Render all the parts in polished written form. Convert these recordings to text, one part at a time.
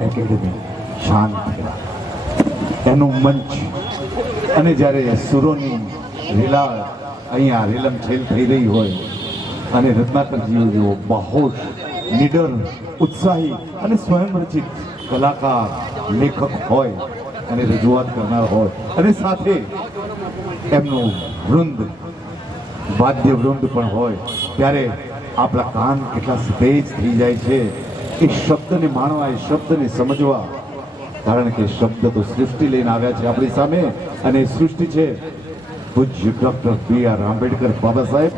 Academy શાંત એનું મંચ અને જ્યારે સુરોની લીલા અહીંયા રેલમછેલ થઈ રહી હોય અને રત્નાકરજીઓ જેવો બહુ નિડર ઉત્સાહી અને સ્વયંરચિત કલાકાર લેખક હોય અને રજૂઆત કરનાર હોય અને સાથે એમનું વૃંદ વાદ્ય વૃંદ પણ હોય ત્યારે આપણા કાન કેટલા સતેજ થઈ જાય છે એ શબ્દને માણવા એ શબ્દને સમજવા કારણ કે શબ્દ તો સૃષ્ટિ લઈને આવ્યા છે આપણી સામે અને એ સૃષ્ટિ છે પૂજ્ય ડૉક્ટર B.R. આંબેડકર બાબા સાહેબ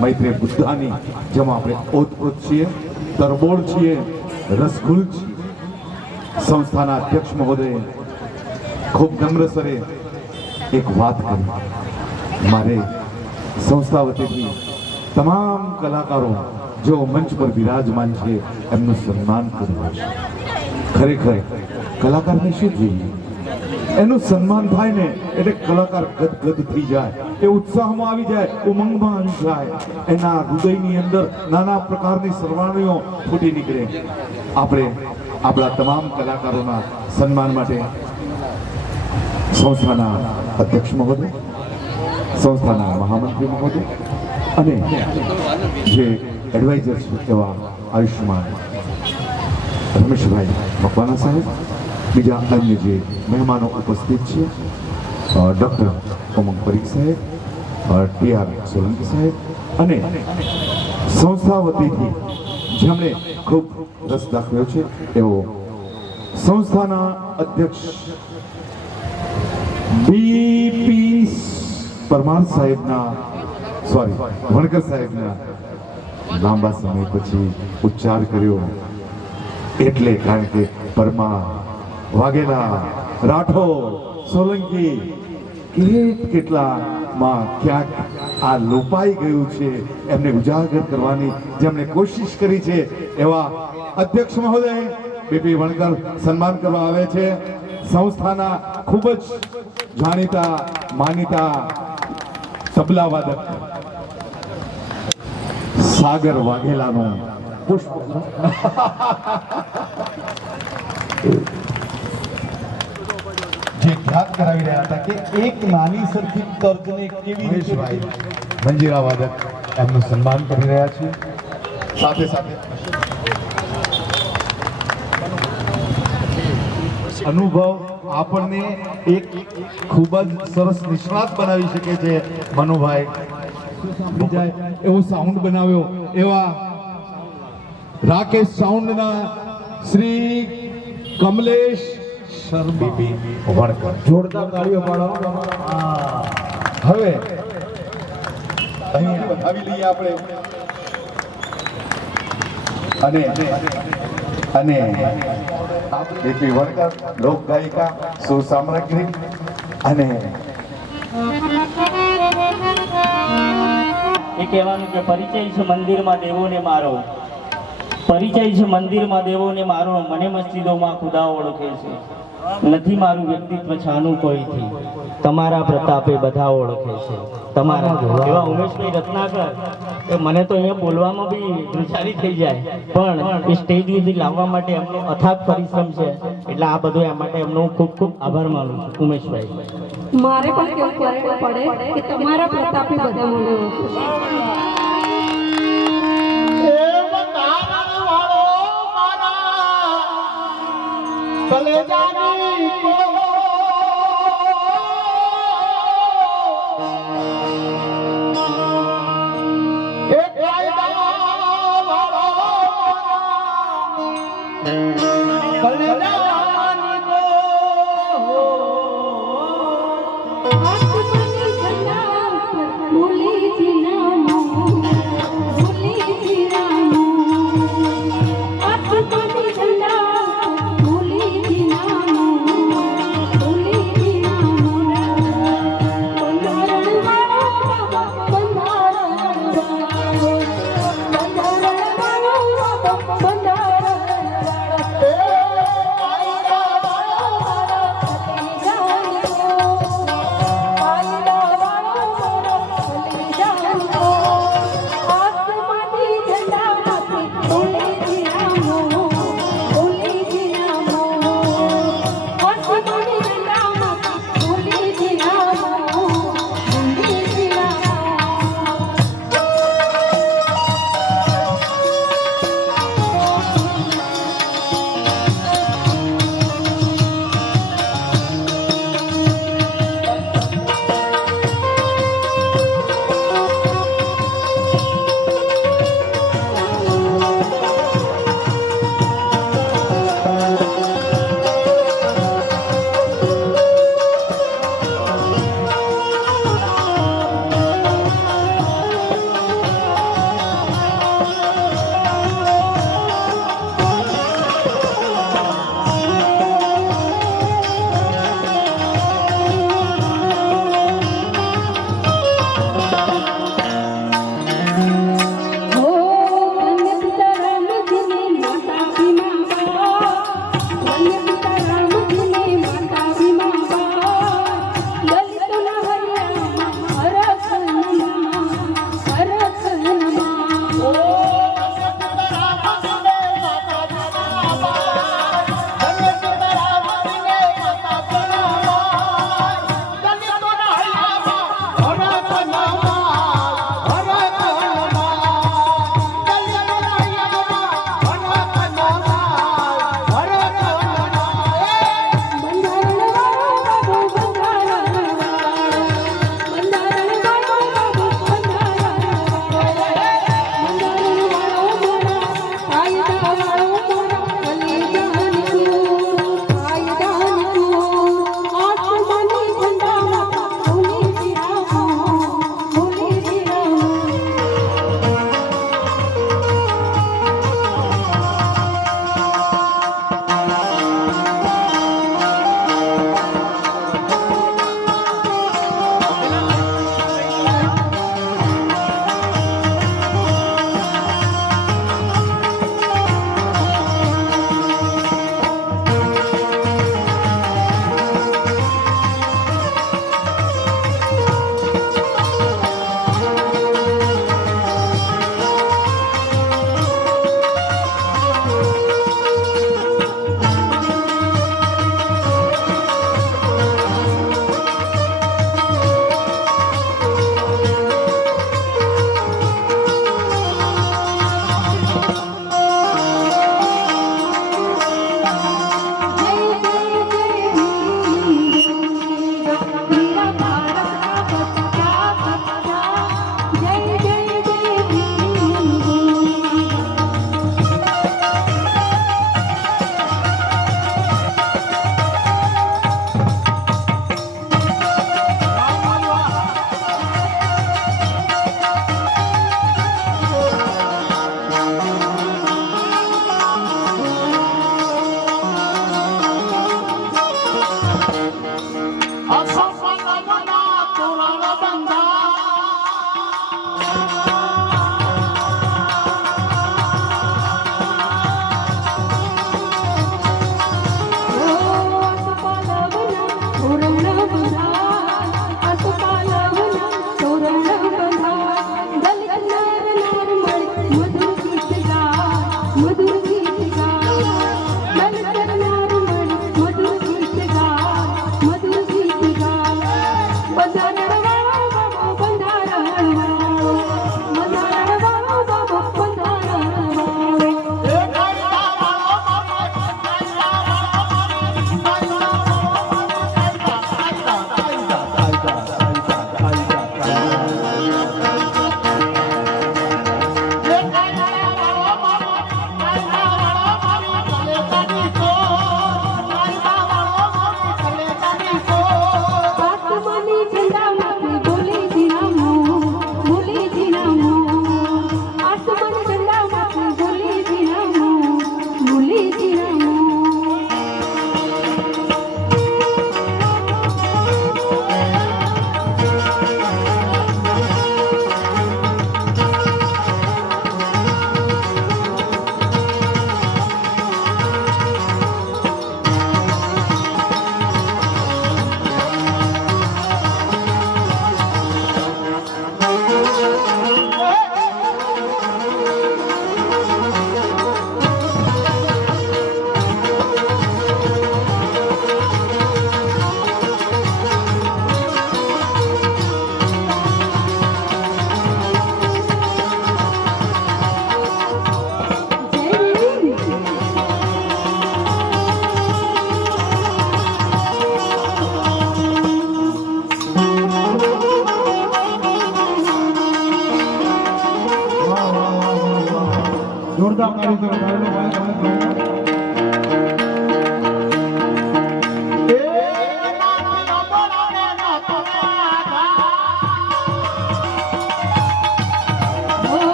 મૈત્રી બુદ્ધાની જેમાં આપણે ઓતપ્રોત છીએ તરબોળ છીએ રસગુલ છીએ સંસ્થાના અધ્યક્ષ મહોદય ખૂબ નમ્ર સ્વરે એક વાત કરી મારે સંસ્થા વતીથી તમામ કલાકારો જેઓ મંચ પર બિરાજમાન છે એમનું સન્માન કરવું છે ખરેખર કલાકારને શું જોઈએ એનું સન્માન થાય ને એટલે કલાકાર ગદગદ થઈ જાય એ ઉત્સાહમાં આવી જાય ઉમંગમાં આવી જાય એના હૃદયની અંદર નાના પ્રકારની સરવાણીઓ ફૂટી નીકળે આપણે આપણા તમામ કલાકારોના સન્માન માટે સંસ્થાના અધ્યક્ષ મહોદય સંસ્થાના મહામંત્રી મહોદય અને જે એડવાઇઝર છે એવા આયુષ્માન રમેશભાઈ મકવાના સાહેબ બીજા અન્ય જે મહેમાનો ઉપસ્થિત છે ડૉક્ટર ઉમંગ પરીખ સાહેબ T.R. સોલંકી સાહેબ અને સંસ્થા વતીથી જેમણે ખૂબ રસ દાખવ્યો છે એવો સંસ્થાના અધ્યક્ષ B.P. પરમાર સાહેબના વણકર સાહેબના લાંબા સમય પછી ઉચ્ચાર કર્યો એટલે કારણ કે પરમાર વાઘેલા રાઠોડ સોલંકી કેટલામાં ક્યાંક આ લોપાઈ ગયું છે એમને ઉજાગર કરવાની જેમણે કોશિશ કરી છે એવા અધ્યક્ષ મહોદય B.P. વણકર સન્માન કરવા આવે છે સંસ્થાના ખૂબ જ જાણીતા માનીતા તબલા વાદક સાગર વાઘેલાનું પુષ્પ જે ખ્યાત કરાવી રહ્યા હતા કે એક નાની સરખી તર્કને કેવી રીતે મંજીરા વાદક એમનું સન્માન કરી રહ્યા છે સાથે સાથે અનુભવ આપણને એક ખૂબ જ સરસ નિષ્ણાત બનાવી શકે છે મનુભાઈ સાંભળી જાય એવો સાઉન્ડ બનાવ્યો એવા રાકેશ સાઉન્ડના શ્રી કમલેશ B.P. વણકર જોરદાર તાળીઓ પાડો હવે અહીં આવી લઈએ આપણે અને B.P. વણકર લોક ગાયિકા સુસામ્રાજ્ઞી અને એ કહેવાનું કે પરિચય છે મંદિરમાં દેવોને મારો પરિચય છે મંદિરમાં દેવોને મારો મને મસ્જિદોમાં ખુદા ઓળખે છે નથી મારું વ્યક્તિત્વ છાનું કોઈથી તમારા પ્રતાપે બધા ઓળખે છે તમારા એવા ઉમેશભાઈ રત્નાકર મને તો અહીંયા બોલવામાં બી વિચારી થઈ જાય પણ એ સ્ટેજ સુધી લાવવા માટે એમનો અથાગ પરિશ્રમ છે એટલે આ બધું એ માટે એમનો ખૂબ ખૂબ આભાર માનું છું ઉમેશભાઈ મારે પણ કેવું પડે કે તમારા પ્રતાપે બધા મને ઓળખે કલેજાની એક કાયદા વાળો કલેજાની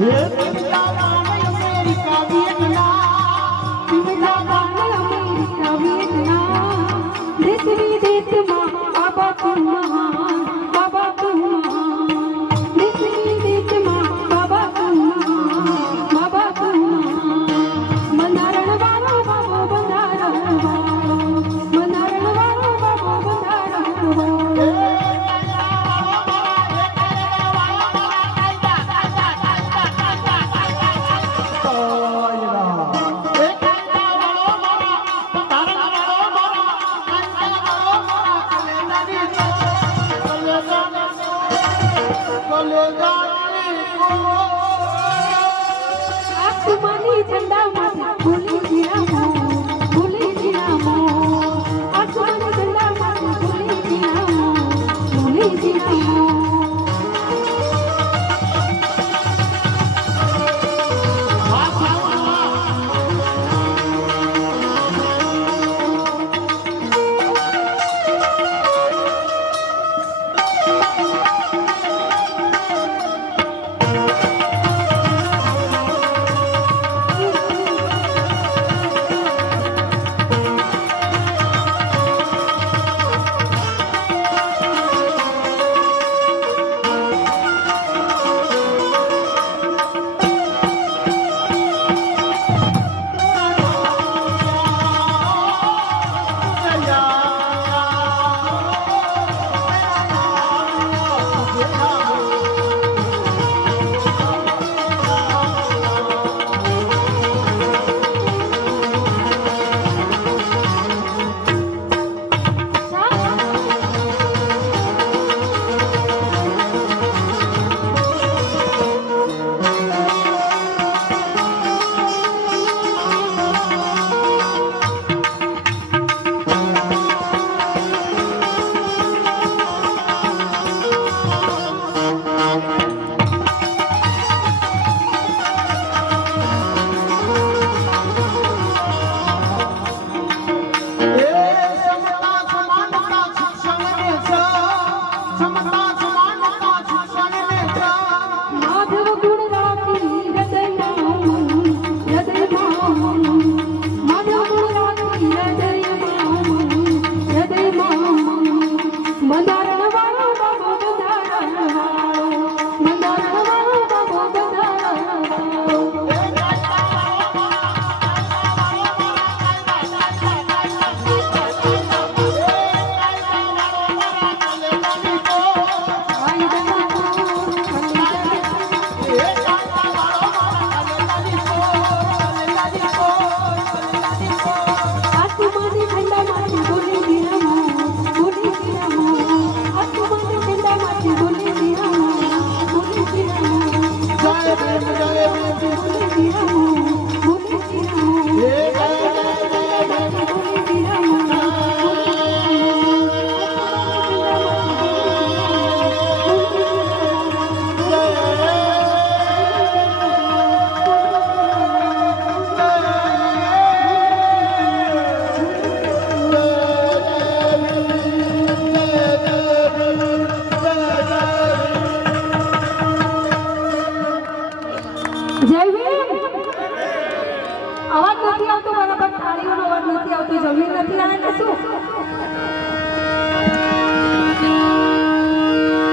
હે America Vietnam Japan America Vietnam દેશ વિદેશમાં બાબા તું મહાન બાબા તું મહાન દેશ વિદેશમાં બાબા તું મહાન બાબા તું મહાન બંધારણ વાળો બાબો બંધારણ વાળો બંધારણ વાળો બાબો બંધારણ વાળો આસમાની ઝંડામાં ભૂલી ગયા ભૂલી ગયા આસમાની ઝંડામાં ભૂલી ગયા ભૂલી ગયા અવાજ નથી આવતો બરાબર, થાળીઓનો અવાજ નથી આવતો, જમીન નથી આવે ને શું